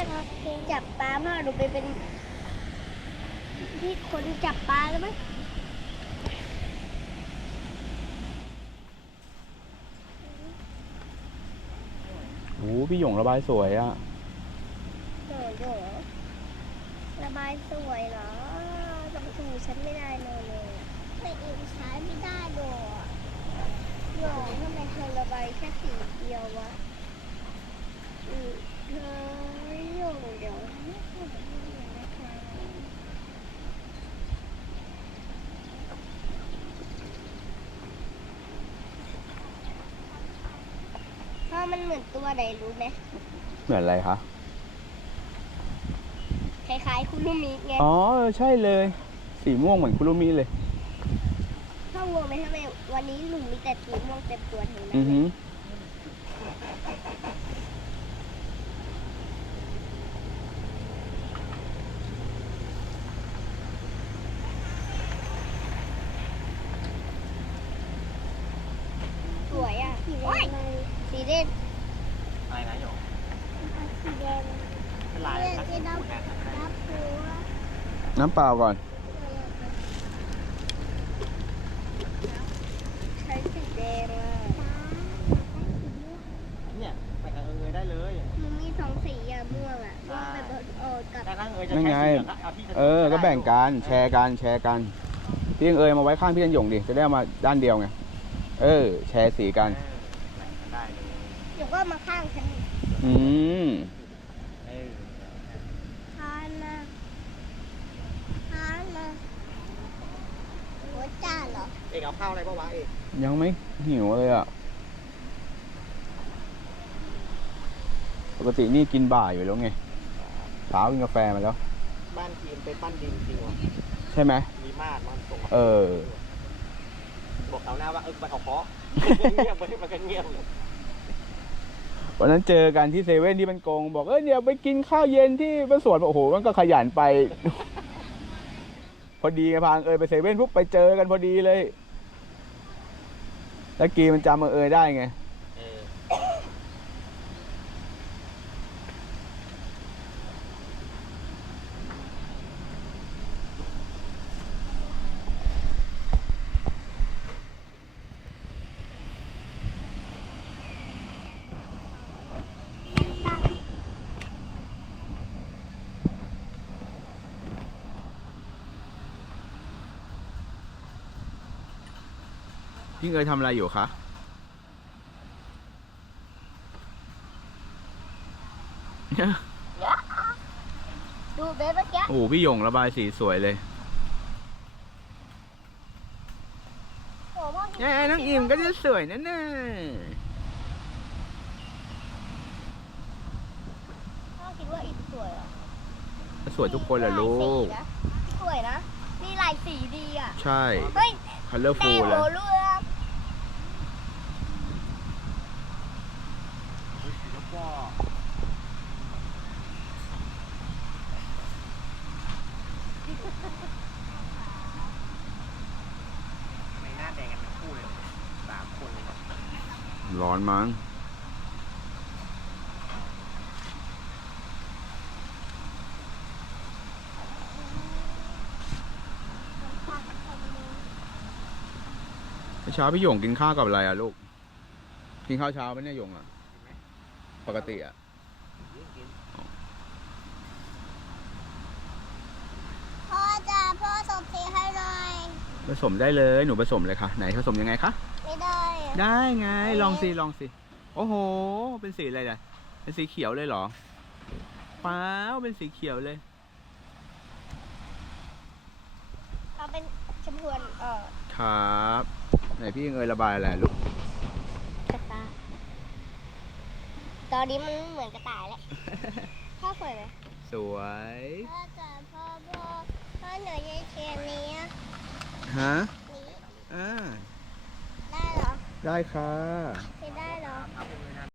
จะจับปลาพ่อหนูไปเป็นพี่คนจับปลาแล้วไหมโอ้พี่หยงระบายสวยอะโดดโดดระบายสวยเหรอต้องถูฉันไม่ได้เลยเลยไม่เองใช้ไม่ได้โดดโดดทำไมเธอระบายแค่สีเดียววะอืมเธอโยงเดี๋ยวไม่ขอดูหน่อยนะคะ พ่อมันเหมือนตัวไหนรู้ไหมเหมือนอะไรคะ คล้ายๆคุณลูมิไงอ๋อเออใช่เลย สีม่วงเหมือนคุรุมิเลยพ่องงไหมทำไมวันนี้หนูมีแต่สีม่วงเต็มตัวเห็นไหมอือหือ สวยอะสีแดง สีแดงอะไรนะโยมสีแดงเป็นลายพลาสติกปูนแทนก็ได้รับหัวน้ำเปล่าก่อน ใช้สีแดงอะเนี่ยไปกับเอิงเอยได้เลยหนูมีสองสีอะม่วงอะม่วงไปบนโอกับแต่ถ้าเอิงเอยจะนั่นใช้ไง สีเหลืองก็เอาที่จะเออ ก็แบ่งกัน แชร์กัน แชร์กัน พี่ยังเอยมาไว้ข้างพี่ยันหยงดิ จะได้เอามาด้านเดียวไง เออ แชร์สีกัน เออแบ่งกันได้เลย หนู ก็มาข้างฉันอืมเออทานนะทานนะหัวจ้าเหรอเอกเอาข้าวอะไรบ้างวะเอกยังไม่หิวเลยอะ ปกตินี่กินบ่ายอยู่แล้วไงเช้ากินกาแฟมาแล้ว บ้านทีมไปปั้นดินจริงว่ะใช่ไหม มีมาดมันส่งมาเออ บอกเอาหน้าว่าเออไปเอาเคาะเงียบไปมันก็เงียบเลย วันนั้นเจอกันที่เซเว่นที่มันโกง บอกเออเดี๋ยวไปกินข้าวเย็นที่บ้านสวนบอกโอ้โหมันก็ขยันไป พอดีไงพางเอยไปเซเว่นปุ๊บไปเจอกันพอดีเลย แล้วกีมันจำเอยได้ไง เออ พี่เอยทำอะไรอยู่คะดูเบ๊เมื่อกี้โอ้โหพี่หยงระบายสีสวยเลยโอ้พ่อแหมน้องอิ่มก็จะสวยนะน่ะพ่อคิดว่าอีกสวยเหรอสวยทุกคนแหละลูกหายสีนะสวยนะนี่ลายสีดีอะ ใช่ เฮ้ย คัลเลอร์แต่ฟูลโหเลยเรือแล้วก็ทำไมหน้าแดงกันทั้งคู่เลยสามคนเลย ร้อนมั้งเช้าพี่หยงกินข้าวกับอะไรอะลูก กินข้าวเช้าไหมเนี่ยหยงอะ ปกติอะพ่อจะพ่อส่งเพลงให้หน่อยผสมได้เลย หนูผสมเลยค่ะ ไหนผสมยังไงคะ ไม่ได้อะ ได้ไงลองสิลองสิ โอ้โห เป็นสีอะไรเนี่ยเป็นสีเขียวเลยเหรอเปล่าเป็นสีเขียวเลย เอาเป็นชมพวนเอ่อครับ ไหนพี่ยังเอยระบายอะไรลูกกระต่ายตอนนี้มันเหมือนกระต่ายแล้วพ่อสวยไหมสวยพ่อจ๋าพ่อพ่อพ่อหนูจะเขียนนี้อะฮะนี้อ่าได้เหรอ ได้ค่ะ